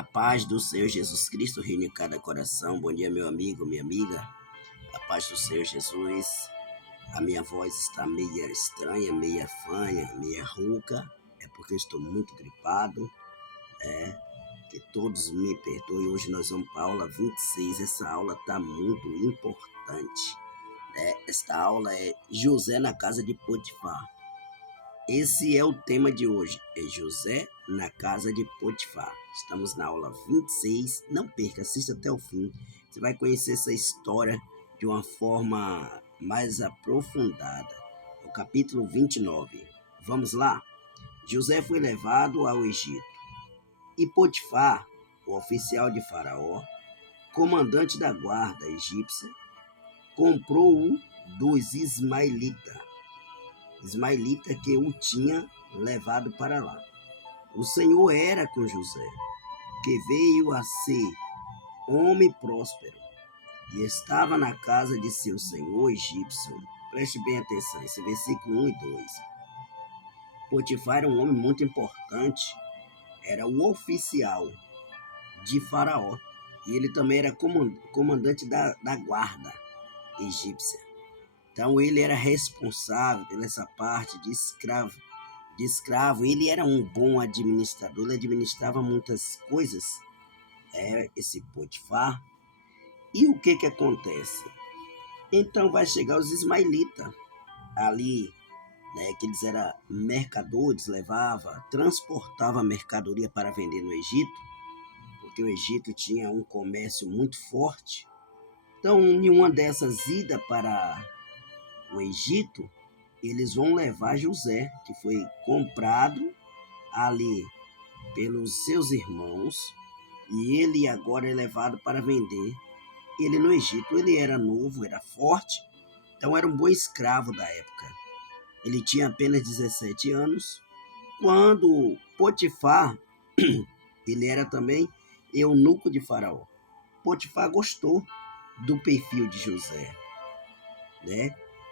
A paz do Senhor Jesus Cristo reine em cada coração. Bom dia, meu amigo, minha amiga. A paz do Senhor Jesus. A minha voz está meia estranha, meia fanha, meia rouca. É porque eu estou muito gripado. Que todos me perdoem. Hoje nós vamos para a aula 26. Essa aula está muito importante. Esta aula é José na casa de Potifar. Esse é o tema de hoje, é José na casa de Potifar. Estamos na aula 26, não perca, assista até o fim. Você vai conhecer essa história de uma forma mais aprofundada. O capítulo 29. Vamos lá? José foi levado ao Egito. E Potifar, o oficial de Faraó, comandante da guarda egípcia, comprou-o dos ismaelitas que o tinha levado para lá. O Senhor era com José, que veio a ser homem próspero, e estava na casa de seu senhor egípcio. Preste bem atenção, esse versículo 1 e 2. Potifar era um homem muito importante, era o oficial de Faraó, e ele também era comandante da guarda egípcia. Então ele era responsável por essa parte de escravo. Ele era um bom administrador, ele administrava muitas coisas, esse Potifar. E o que acontece? Então vai chegar os ismaelitas ali, que eles eram mercadores, transportava mercadoria para vender no Egito, porque o Egito tinha um comércio muito forte. Então, em uma dessas idas para o Egito, eles vão levar José, que foi comprado ali pelos seus irmãos, e ele agora é levado para vender. Ele no Egito, ele era novo, era forte, então era um bom escravo da época. Ele tinha apenas 17 anos, quando Potifar, ele era também eunuco de Faraó. Potifar gostou do perfil de José,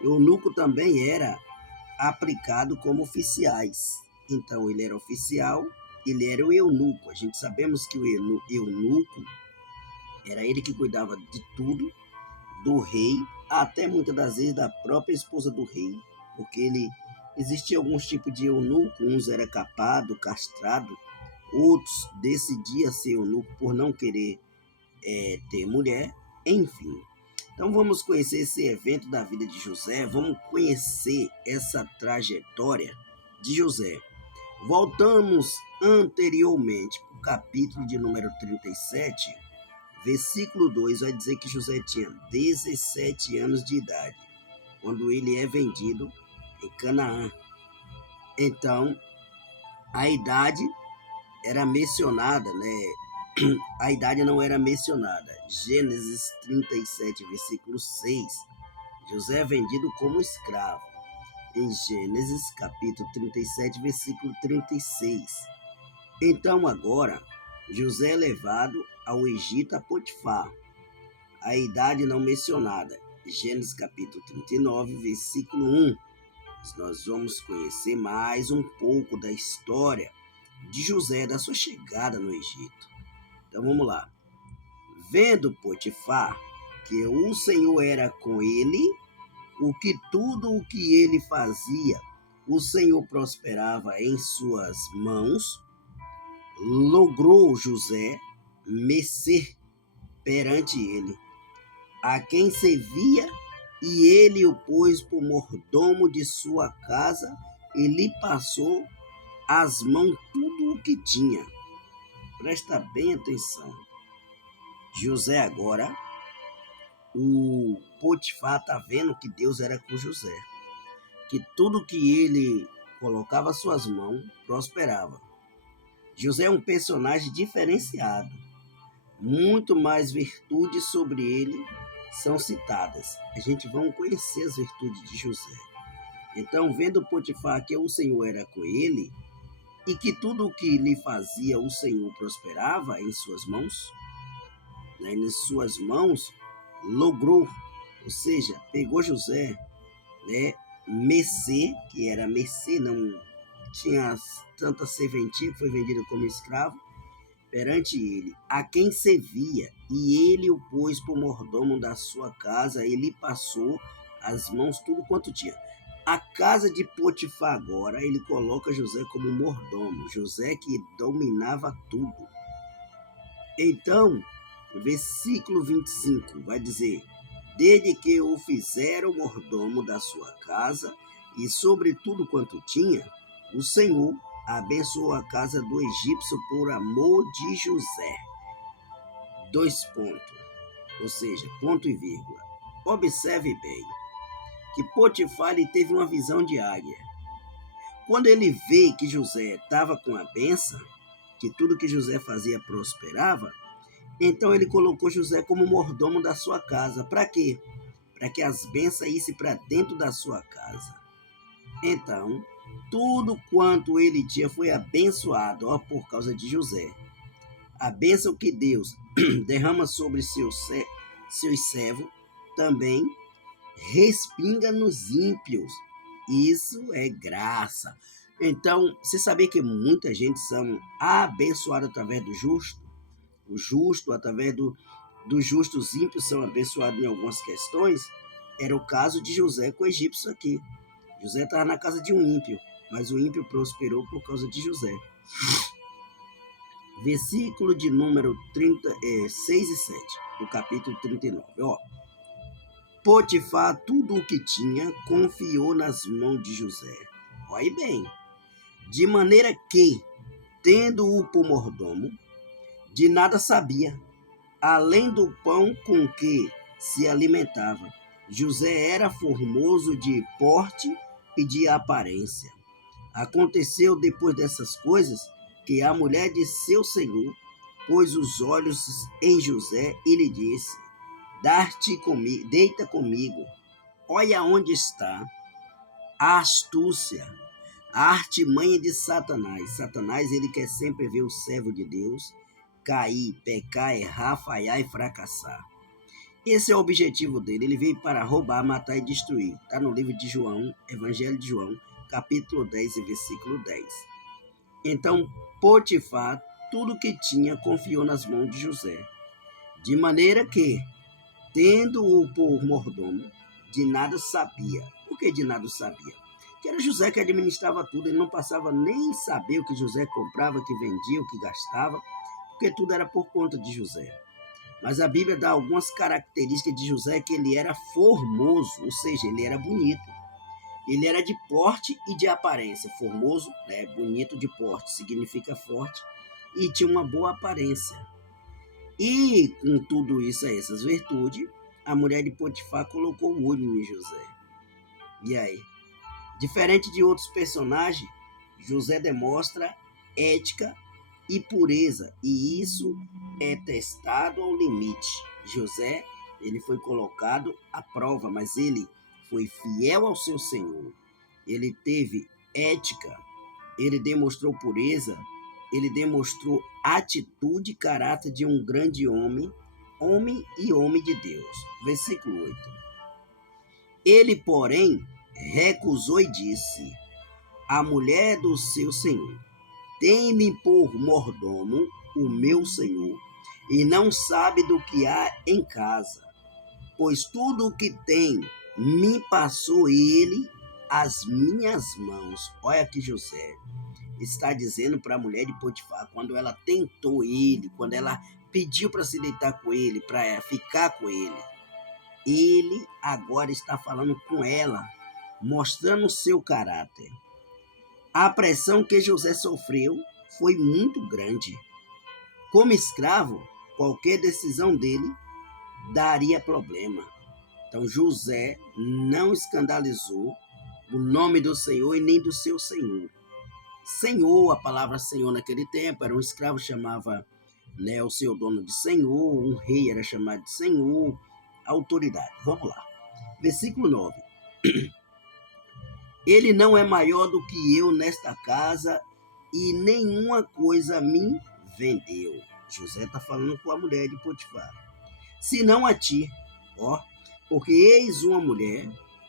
Eunuco também era aplicado como oficiais. Então ele era oficial, ele era o eunuco. A gente sabemos que o eunuco era ele que cuidava de tudo, do rei, até muitas das vezes da própria esposa do rei, porque existia alguns tipos de eunuco, uns era capado, castrado, outros decidiam ser eunuco por não querer ter mulher, enfim. Então vamos conhecer esse evento da vida de José, vamos conhecer essa trajetória de José. Voltamos anteriormente para o capítulo de número 37, versículo 2, vai dizer que José tinha 17 anos de idade, quando ele é vendido em Canaã. Então, a idade era mencionada, A idade não era mencionada. Gênesis 37, versículo 6. José é vendido como escravo. Em Gênesis, capítulo 37, versículo 36. Então agora, José é levado ao Egito a Potifar. A idade não mencionada. Gênesis, capítulo 39, versículo 1. Nós vamos conhecer mais um pouco da história de José, da sua chegada no Egito. Então vamos lá. Vendo Potifar que o Senhor era com ele, tudo o que ele fazia, o Senhor prosperava em suas mãos, logrou José mercê perante ele, a quem servia, e ele o pôs por mordomo de sua casa, e lhe passou as mãos tudo o que tinha. Presta bem atenção. José agora, o Potifar está vendo que Deus era com José, que tudo que ele colocava suas mãos prosperava. José é um personagem diferenciado, muito mais virtudes sobre ele são citadas. A gente vai conhecer as virtudes de José. Então, vendo Potifar que o Senhor era com ele, e que tudo o que lhe fazia o Senhor prosperava em suas mãos, nas suas mãos, logrou, ou seja, pegou José, mercê, que era mercê, não tinha tanta serventia, foi vendido como escravo, perante ele, a quem servia, e ele o pôs por mordomo da sua casa, e lhe passou as mãos tudo quanto tinha. A casa de Potifar agora, ele coloca José como mordomo, José que dominava tudo. Então, o versículo 25 vai dizer: desde que o fizeram mordomo da sua casa e sobre tudo quanto tinha, o Senhor abençoou a casa do egípcio por amor de José. Dois pontos, ou seja, ponto e vírgula. Observe bem que Potifar teve uma visão de águia. Quando ele vê que José estava com a benção, que tudo que José fazia prosperava, então ele colocou José como mordomo da sua casa. Para quê? Para que as bênçãos saíssem para dentro da sua casa. Então, tudo quanto ele tinha foi abençoado por causa de José. A bênção que Deus derrama sobre seus servos também respinga nos ímpios. Isso é graça. Então, você sabia que muita gente são abençoada através do justo? O justo, através dos justos ímpios, são abençoados em algumas questões. Era o caso de José com o egípcio aqui. José estava na casa de um ímpio, mas o ímpio prosperou por causa de José. Versículo de número 6 e 7, do capítulo 39. Potifar, tudo o que tinha, confiou nas mãos de José. Olha bem, de maneira que, tendo-o por mordomo, de nada sabia, além do pão com que se alimentava. José era formoso de porte e de aparência. Aconteceu depois dessas coisas que a mulher de seu senhor pôs os olhos em José e lhe disse: deita comigo. Olha onde está a astúcia, a artimanha de Satanás. Satanás, ele quer sempre ver o servo de Deus cair, pecar, errar, falhar e fracassar. Esse é o objetivo dele. Ele veio para roubar, matar e destruir. Está no livro de João, Evangelho de João, capítulo 10 e versículo 10. Então, Potifar, tudo que tinha, confiou nas mãos de José. De maneira que, tendo-o por mordomo, de nada sabia. Por que de nada sabia? Que era José que administrava tudo. Ele não passava nem saber o que José comprava, o que vendia, o que gastava, porque tudo era por conta de José. Mas a Bíblia dá algumas características de José, que ele era formoso, ou seja, ele era bonito. Ele era de porte e de aparência. Formoso, bonito de porte, significa forte, e tinha uma boa aparência. E com tudo isso, essas virtudes, a mulher de Potifar colocou o olho em José. E aí? Diferente de outros personagens, José demonstra ética e pureza, e isso é testado ao limite. José, ele foi colocado à prova, mas ele foi fiel ao seu Senhor. Ele teve ética, ele demonstrou pureza, ele demonstrou atitude e caráter de um grande homem e homem de Deus. Versículo 8. Ele, porém, recusou e disse: a mulher do seu senhor tem-me por mordomo o meu senhor, e não sabe do que há em casa, pois tudo o que tem me passou ele às minhas mãos. Olha que José está dizendo para a mulher de Potifar, quando ela tentou ele, quando ela pediu para se deitar com ele, para ficar com ele agora está falando com ela, mostrando o seu caráter. A pressão que José sofreu foi muito grande. Como escravo, qualquer decisão dele daria problema. Então José não escandalizou o nome do Senhor e nem do seu senhor. Senhor, a palavra Senhor naquele tempo, era um escravo, chamava o seu dono de Senhor, um rei era chamado de Senhor, autoridade. Vamos lá. Versículo 9. Ele não é maior do que eu nesta casa, e nenhuma coisa me vendeu. José está falando com a mulher de Potifar. Senão a ti, porque eis uma mulher,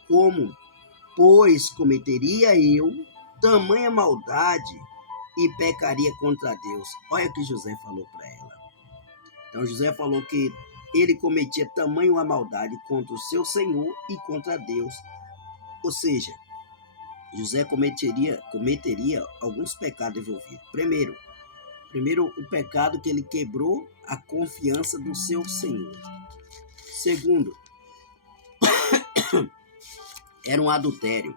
como, pois, cometeria eu tamanha maldade e pecaria contra Deus. Olha o que José falou para ela. Então José falou que ele cometia tamanho a maldade contra o seu Senhor e contra Deus. Ou seja, José cometeria alguns pecados envolvidos. Primeiro, o pecado que ele quebrou a confiança do seu Senhor. Segundo, era um adultério.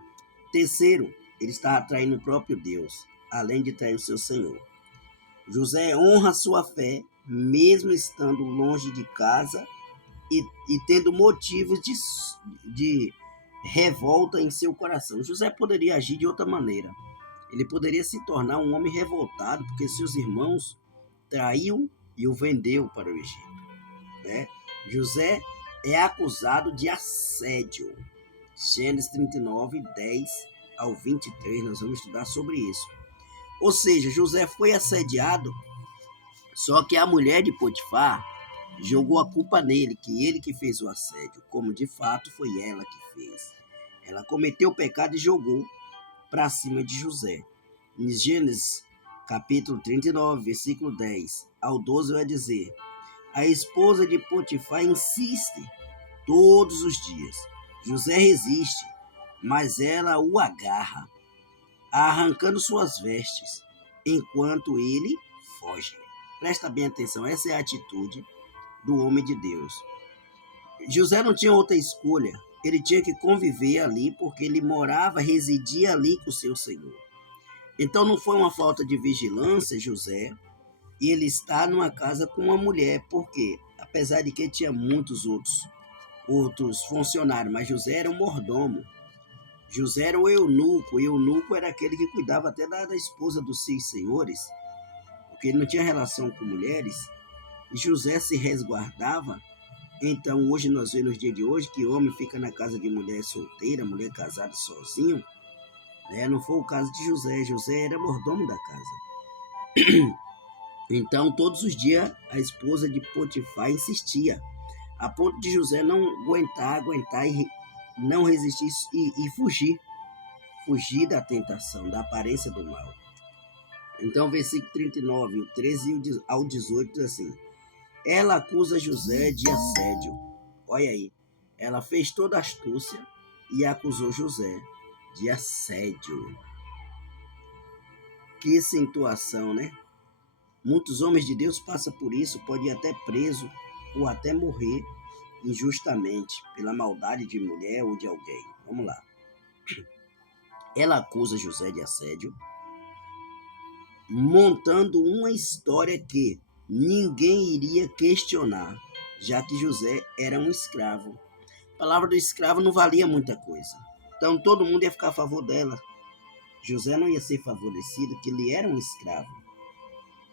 Terceiro, ele estava traindo o próprio Deus, além de trair o seu Senhor. José honra sua fé, mesmo estando longe de casa e tendo motivos de revolta em seu coração. José poderia agir de outra maneira. Ele poderia se tornar um homem revoltado, porque seus irmãos traiu e o vendeu para o Egito. Né? José é acusado de assédio. Gênesis 39, 10 ao 23, nós vamos estudar sobre isso. Ou seja, José foi assediado, só que a mulher de Potifar jogou a culpa nele, que ele que fez o assédio, como de fato foi ela que fez. Ela cometeu o pecado e jogou para cima de José. Em Gênesis capítulo 39, versículo 10 ao 12 vai dizer: a esposa de Potifar insiste todos os dias. José resiste, mas ela o agarra, arrancando suas vestes, enquanto ele foge. Presta bem atenção, essa é a atitude do homem de Deus. José não tinha outra escolha, ele tinha que conviver ali, porque ele morava, residia ali com o seu Senhor. Então não foi uma falta de vigilância, José, e ele está numa casa com uma mulher, porque apesar de que tinha muitos outros funcionários, mas José era um mordomo. José era o eunuco. O eunuco era aquele que cuidava até da esposa dos seus senhores, porque ele não tinha relação com mulheres, e José se resguardava. Então hoje nós vemos nos dias de hoje que homem fica na casa de mulher solteira, mulher casada sozinho, né? Não foi o caso de José. José era mordomo da casa. Então todos os dias a esposa de Potifar insistia, a ponto de José não aguentar e não resistir e fugir da tentação, da aparência do mal. Então, versículo 39, o 13 ao 18 diz assim: ela acusa José de assédio. Olha aí, ela fez toda a astúcia e acusou José de assédio. Que situação, né? Muitos homens de Deus passam por isso, podem ir até preso ou até morrer injustamente pela maldade de mulher ou de alguém. Vamos lá. Ela acusa José de assédio, montando uma história que ninguém iria questionar, já que José era um escravo. A palavra do escravo não valia muita coisa. Então todo mundo ia ficar a favor dela. José não ia ser favorecido, que ele era um escravo.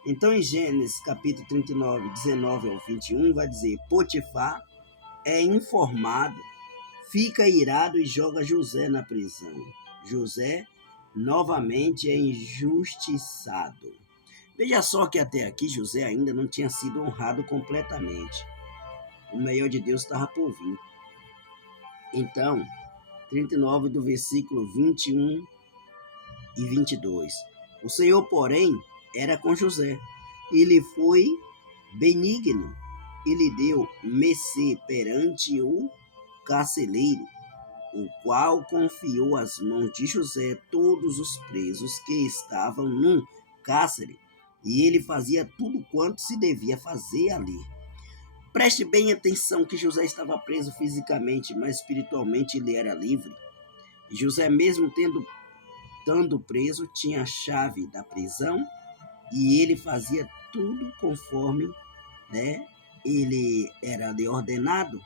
Então em Gênesis capítulo 39, 19 ao 21, vai dizer: Potifar é informado, fica irado e joga José na prisão. José novamente é injustiçado. Veja só que até aqui José ainda não tinha sido honrado completamente. O melhor de Deus estava por vir. Então, 39 do versículo 21 e 22. O Senhor, porém, era com José. Ele foi benigno e lhe deu mercê perante o carcereiro, o qual confiou às mãos de José todos os presos que estavam num cárcere, e ele fazia tudo quanto se devia fazer ali. Preste bem atenção que José estava preso fisicamente, mas espiritualmente ele era livre. E José, mesmo estando preso, tinha a chave da prisão e ele fazia tudo conforme, né, ele era ordenado.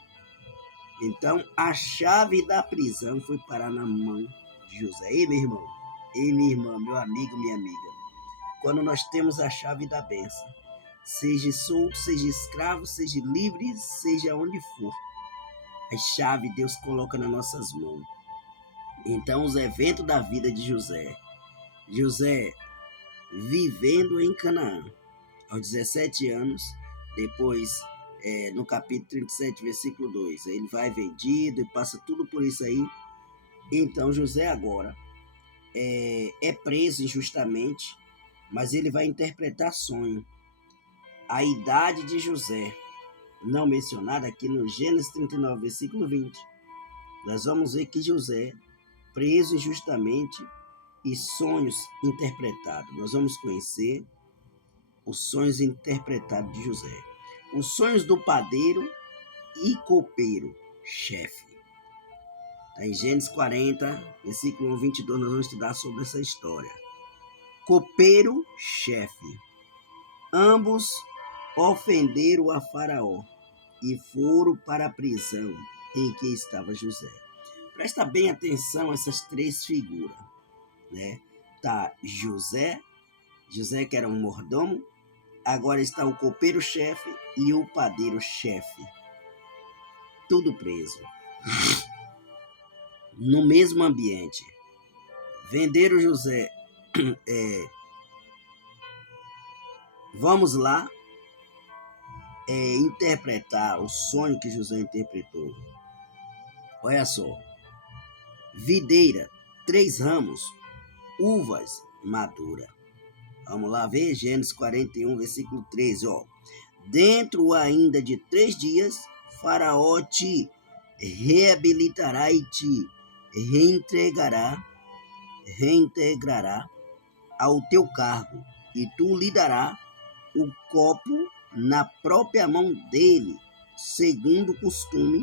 Então, a chave da prisão foi parar na mão de José. Ei, meu irmão, ei, minha irmã, meu amigo, minha amiga. Quando nós temos a chave da bênção, seja solto, seja escravo, seja livre, seja onde for, a chave Deus coloca nas nossas mãos. Então, os eventos da vida de José vivendo em Canaã, aos 17 anos, depois no capítulo 37, versículo 2, ele vai vendido e passa tudo por isso aí. Então José agora é preso injustamente, mas ele vai interpretar sonho. A idade de José, não mencionada aqui no Gênesis 39, versículo 20, nós vamos ver que José, preso injustamente, e sonhos interpretados. Nós vamos conhecer os sonhos interpretados de José. Os sonhos do padeiro e copeiro, chefe. Tá em Gênesis 40, versículo 22, nós vamos estudar sobre essa história. Copeiro, chefe. Ambos ofenderam a Faraó e foram para a prisão em que estava José. Presta bem atenção a essas três figuras, né? Tá José que era um mordomo, agora está o copeiro-chefe e o padeiro-chefe. Tudo preso. No mesmo ambiente. Venderam José. Vamos lá interpretar o sonho que José interpretou. Olha só. Videira, 3 ramos, uvas madura. Vamos lá ver, Gênesis 41, versículo 13, ó. Dentro ainda de 3 dias, Faraó te reabilitará e te reintegrará ao teu cargo, e tu lhe dará o copo na própria mão dele, segundo o costume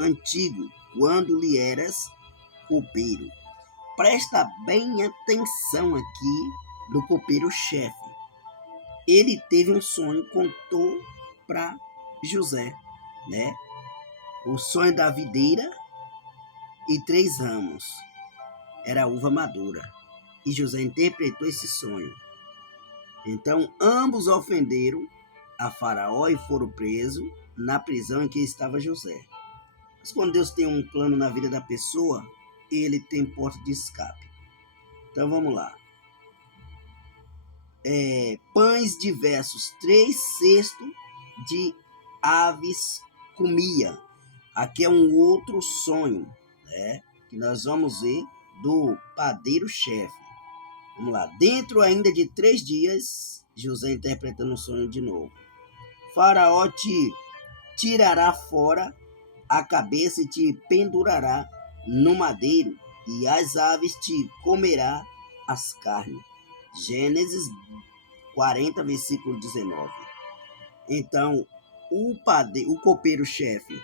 antigo, quando lhe eras copeiro. Presta bem atenção aqui do copeiro-chefe. Ele teve um sonho, contou para José, né? O sonho da videira e 3 ramos. Era a uva madura. E José interpretou esse sonho. Então, ambos ofenderam a Faraó e foram presos na prisão em que estava José. Mas quando Deus tem um plano na vida da pessoa, ele tem porta de escape. Então, vamos lá. Pães diversos, 3 cestos de aves comia. Aqui é um outro sonho, né, que nós vamos ver do padeiro-chefe. Vamos lá. Dentro ainda de 3 dias, José interpretando o sonho de novo. Faraó te tirará fora a cabeça e te pendurará no madeiro, e as aves te comerá as carnes. Gênesis 40, versículo 19. Então, o copeiro-chefe,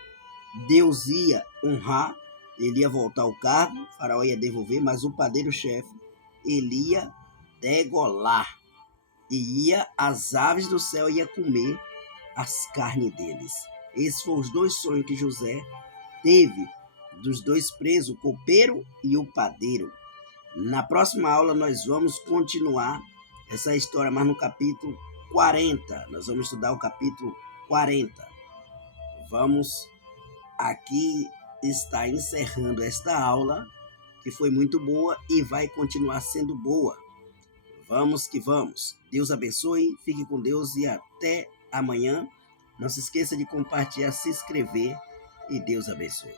Deus ia honrar, ele ia voltar ao cargo, o Faraó ia devolver, mas o padeiro-chefe, ele ia degolar, e as aves do céu iam comer as carnes deles. Esses foram os 2 sonhos que José teve, dos 2 presos, o copeiro e o padeiro. Na próxima aula nós vamos continuar essa história, mas no capítulo 40. Nós vamos estudar o capítulo 40. Vamos aqui estar encerrando esta aula, que foi muito boa e vai continuar sendo boa. Vamos que vamos. Deus abençoe, fique com Deus e até amanhã. Não se esqueça de compartilhar, se inscrever e Deus abençoe.